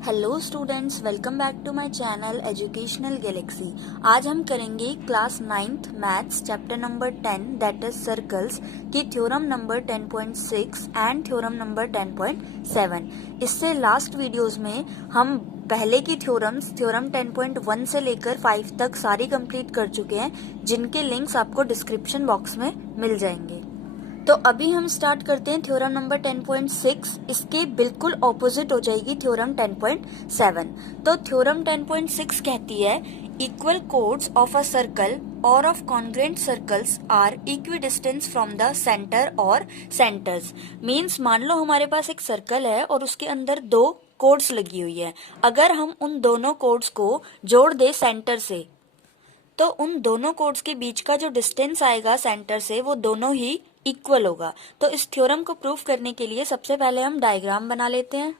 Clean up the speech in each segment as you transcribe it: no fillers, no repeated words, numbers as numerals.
Hello students, welcome back to my channel educational galaxy. आज हम करेंगे class 9th maths chapter number 10 that is circles की theorem number 10.6 and theorem number 10.7। इससे last videos में हम पहले की थ्योरम्स थ्योरम 10.1 से लेकर 5 तक सारी कंप्लीट कर चुके हैं, जिनके लिंक्स आपको डिस्क्रिप्शन बॉक्स में मिल जाएंगे। तो अभी हम स्टार्ट करते हैं थ्योरम नंबर 10.6। इसके बिल्कुल ऑपोजिट हो जाएगी थ्योरम 10.7। तो थ्योरम 10.6 कहती है equal chords of a circle और of congruent circles are equidistance from the centre और सेंटर्स। मीन्स मान लो हमारे पास एक सर्कल है और उसके अंदर दो कोड्स लगी हुई है। अगर हम उन दोनों कोड्स को जोड़ दे सेंटर से, तो उन दोनों कोड्स के बीच का जो डिस्टेंस आएगा सेंटर से वो दोनों ही इक्वल होगा। तो इस थ्योरम को प्रूव करने के लिए सबसे पहले हम डायग्राम बना लेते हैं।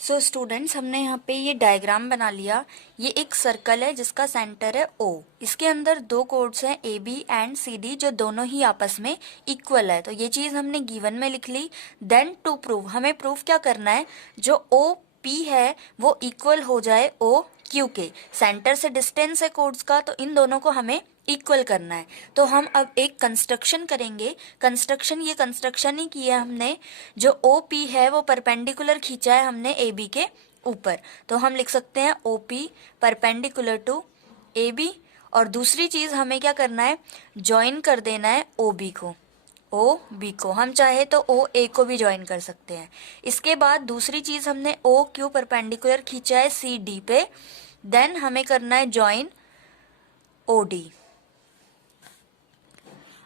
सो स्टूडेंट्स, हमने यहाँ पे ये डायग्राम बना लिया। ये एक सर्कल है जिसका सेंटर है O। इसके अंदर दो कोड्स हैं AB एंड CD जो दोनों ही आपस में इक्वल है। तो ये चीज हमने गिवन में लिख ली। देन टू प्रूव, हमें प्रूव क्या करना है, जो OP है वो इक्वल हो जाए OQ के। सेंटर से डिस्टेंस है कोड्स का, तो इन दोनों को हमें इक्वल करना है। तो हम अब एक कंस्ट्रक्शन करेंगे। ये कंस्ट्रक्शन ही किया हमने। जो OP है वो परपेंडिकुलर खींचा है हमने AB के ऊपर। तो हम लिख सकते हैं OP परपेंडिकुलर टू AB। और दूसरी चीज हमें क्या करना है, ज्वाइन कर देना है OB को। हम चाहे तो OA को भी ज्वाइन कर सकते हैं। इसके बाद दूसरी चीज हमने OQ परपेंडिकुलर खींचा है CD पे। देन हमें करना है ज्वाइन OD।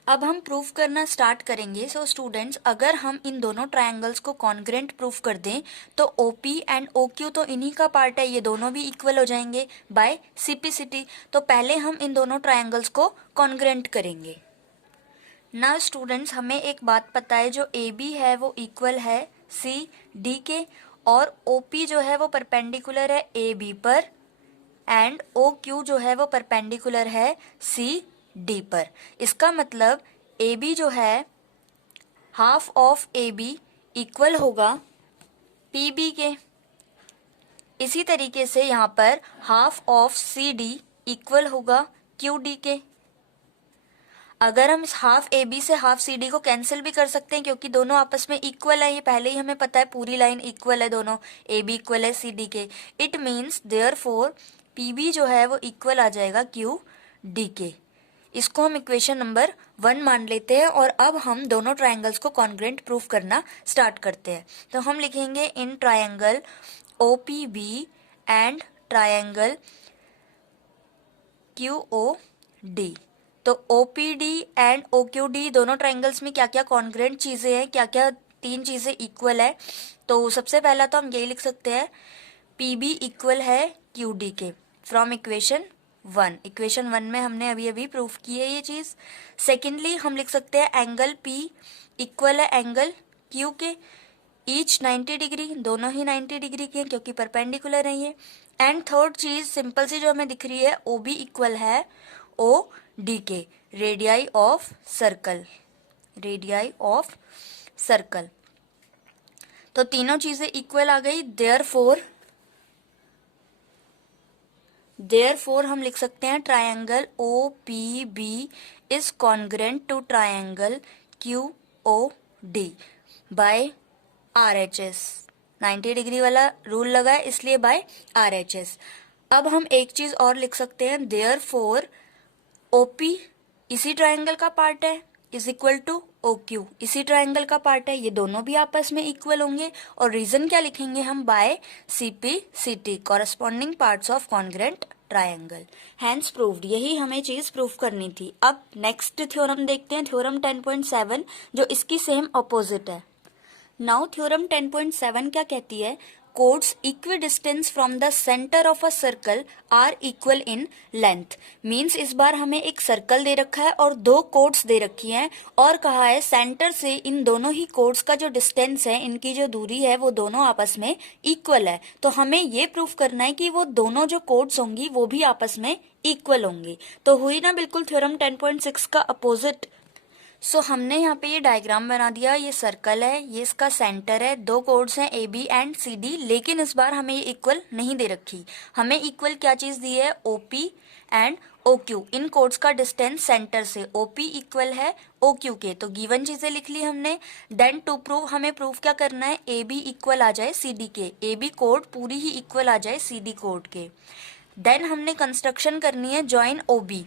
अब हम प्रूफ करना स्टार्ट करेंगे। सो स्टूडेंट्स, अगर हम इन दोनों ट्रायंगल्स को कॉन्ग्रेंट प्रूफ कर दें तो OP एंड OQ तो इन्हीं का पार्ट है, ये दोनों भी इक्वल हो जाएंगे बाय CP/CD। तो पहले हम इन दोनों ट्रायंगल्स को कॉन्ग्रेंट करेंगे। ना स्टूडेंट्स, हमें एक बात पता है, जो AB है वो इक्वल है CD के, और OP जो है वो परपेंडिकुलर है AB पर, एंड OQ जो है वो परपेंडिकुलर है CD पर। इसका मतलब AB जो है हाफ ऑफ AB इक्वल होगा PB के। इसी तरीके से यहाँ पर हाफ ऑफ CD इक्वल होगा QD के। अगर हम इस हाफ AB से हाफ CD को कैंसिल भी कर सकते हैं, क्योंकि दोनों आपस में इक्वल है, ये पहले ही हमें पता है, पूरी लाइन इक्वल है, दोनों AB इक्वल है CD के। इट मीन्स देयरफॉर PB जो है वो इक्वल आ जाएगा QD के। इसको हम इक्वेशन नंबर 1 मान लेते हैं। और अब हम दोनों ट्रायंगल्स को कॉन्ग्रेंट प्रूफ करना स्टार्ट करते हैं। तो हम लिखेंगे in triangle OPB and triangle QOD। तो OPD एंड OQD दोनों ट्रायंगल्स में क्या क्या कॉन्ग्रेंट चीजें हैं, क्या क्या तीन चीजें इक्वल है। तो सबसे पहला तो हम यही लिख सकते हैं, PB इक्वल है QD के, फ्रॉम इक्वेशन 1। इक्वेशन 1 में हमने अभी अभी प्रूफ की है ये चीज। सेकेंडली हम लिख सकते हैं एंगल P इक्वल है एंगल Q के, ईच 90 डिग्री, दोनों ही 90 डिग्री के क्योंकि परपेंडिकुलर है ये। एंड थर्ड चीज सिंपल सी जो हमें दिख रही है, OB इक्वल है OD के, रेडियाई ऑफ सर्कल। तो तीनों चीजें इक्वल आ गई। देयरफॉर हम लिख सकते हैं triangle OPB is congruent to triangle QOD by RHS। 90 degree वाला रूल लगा है इसलिए बाय RHS। अब हम एक चीज और लिख सकते हैं, देयरफॉर OP इसी ट्रायंगल का पार्ट है इज इक्वल टू OQ इसी ट्रायंगल का पार्ट है, ये दोनों भी आपस में इक्वल होंगे। और रीजन क्या लिखेंगे हम, by CP/CT corresponding parts of congruent triangle. Hence proved, यही हमें चीज प्रूफ करनी थी। अब नेक्स्ट थ्योरम देखते हैं, थ्योरम 10.7, जो इसकी सेम अपोजिट है। नाउ थ्योरम 10.7 क्या कहती है, chords equidistance from the centre of a circle are equal in length. Means इस बार हमें एक सर्कल दे रखा है और दो कोड्स दे रखी हैं, और कहा है सेंटर से इन दोनों ही कोड्स का जो डिस्टेंस है, इनकी जो दूरी है वो दोनों आपस में इक्वल है। तो हमें ये प्रूफ करना है कि वो दोनों जो कोड्स होंगी वो भी आपस में इक्वल होंगी। तो हुई ना बिल्कुल थ्योरम 10.6 का अपोजिट। सो हमने यहाँ पे ये डायग्राम बना दिया, ये सर्कल है, ये इसका सेंटर है, दो कोड्स हैं A B and C D, लेकिन इस बार हमें ये इक्वल नहीं दे रखी। हमें इक्वल क्या चीज दी है, O P and O Q. इन कोड्स का डिस्टेंस सेंटर से ओ पी इक्वल है ओ क्यू के, तो गिवन चीजें लिख ली हमने। देन टू प्रूव, हमें प्रूव क्या करना है, ए बी इक्वल आ जाए सी डी के, ए बी कोड पूरी ही इक्वल आ जाए सी डी कोड के। देन हमने कंस्ट्रक्शन करनी है ज्वाइन ओ बी,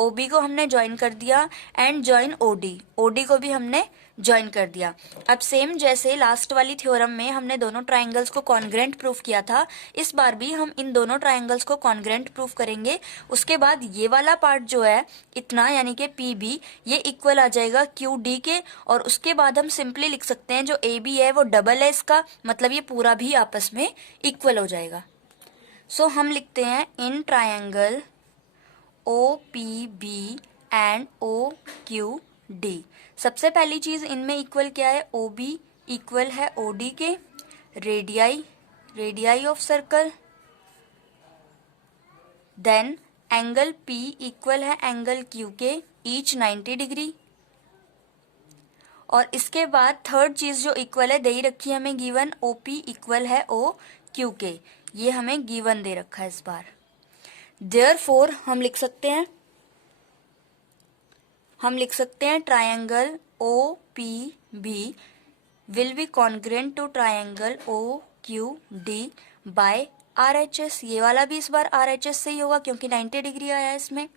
OB को हमने ज्वाइन कर दिया एंड ज्वाइन OD, OD को भी हमने ज्वाइन कर दिया। अब सेम जैसे लास्ट वाली थ्योरम में हमने दोनों ट्राइंगल्स को कॉन्ग्रेंट प्रूफ किया था, इस बार भी हम इन दोनों ट्राइंगल्स को कॉन्ग्रेंट प्रूफ करेंगे। उसके बाद ये वाला पार्ट जो है इतना, यानी कि PB, ये इक्वल आ जाएगा QD के, और उसके बाद हम सिंपली लिख सकते हैं जो AB है वो डबल है इसका, मतलब ये पूरा भी आपस में इक्वल हो जाएगा। सो हम लिखते हैं in triangle OPB and OQD। सबसे पहली चीज इनमें इक्वल क्या है, OB इक्वल है OD के, radii of circle. Then angle P equal है एंगल Q के, ईच 90 डिग्री। और इसके बाद थर्ड चीज जो इक्वल है दे ही रखी है हमें गिवन, OP इक्वल है OQ के, ये हमें गिवन दे रखा है इस बार। Therefore हम लिख सकते हैं triangle OPB will be congruent to triangle OQD by RHS। ये वाला भी इस बार RHS से ही होगा क्योंकि 90 डिग्री आया है इसमें।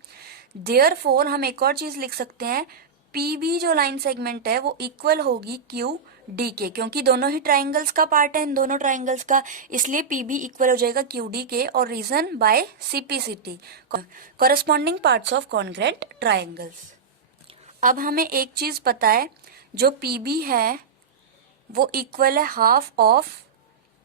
Therefore हम एक और चीज लिख सकते हैं, PB जो लाइन सेगमेंट है वो इक्वल होगी QD के, क्योंकि दोनों ही ट्राइंगल्स का पार्ट है इन दोनों ट्राइंगल्स का, इसलिए PB इक्वल हो जाएगा QD के। और reason by CPCT, corresponding parts of congruent triangles. अब हमें एक चीज पता है, जो PB है वो इक्वल है हाफ ऑफ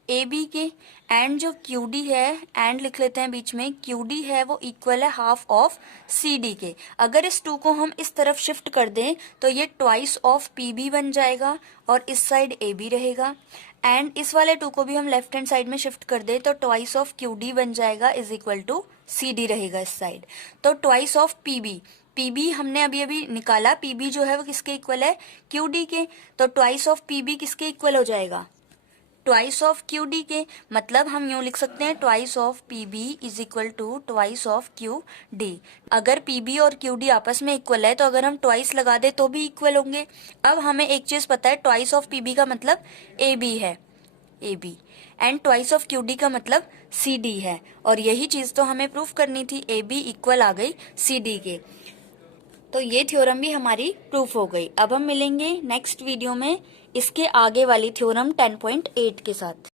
AB के, एंड जो QD है, एंड लिख लेते हैं बीच में, QD है वो इक्वल है हाफ ऑफ CD के। अगर इस 2 को हम इस तरफ शिफ्ट कर दें तो ये ट्वाइस ऑफ PB बन जाएगा और इस साइड AB रहेगा, एंड इस वाले 2 को भी हम लेफ्ट हैंड साइड में शिफ्ट कर दें तो ट्वाइस ऑफ QD बन जाएगा इज इक्वल टू CD रहेगा इस साइड। तो ट्वाइस ऑफ PB हमने अभी निकाला, PB जो है वो किसके इक्वल है, QD के, तो ट्वाइस ऑफ PB किसके इक्वल हो जाएगा, ट्वाइस ऑफ QD के। मतलब हम यूं लिख सकते हैं twice of PB is equal to twice of QD। अगर PB और QD आपस में इक्वल है तो अगर हम ट्वाइस लगा दे तो भी इक्वल होंगे। अब हमें एक चीज पता है, ट्वाइस ऑफ PB का मतलब AB है, AB, and twice of QD का मतलब CD है, और यही चीज तो हमें प्रूफ करनी थी, AB इक्वल आ गई CD के। तो ये थ्योरम भी हमारी प्रूफ हो गई। अब हम मिलेंगे नेक्स्ट वीडियो में इसके आगे वाली थ्योरम 10.8 के साथ।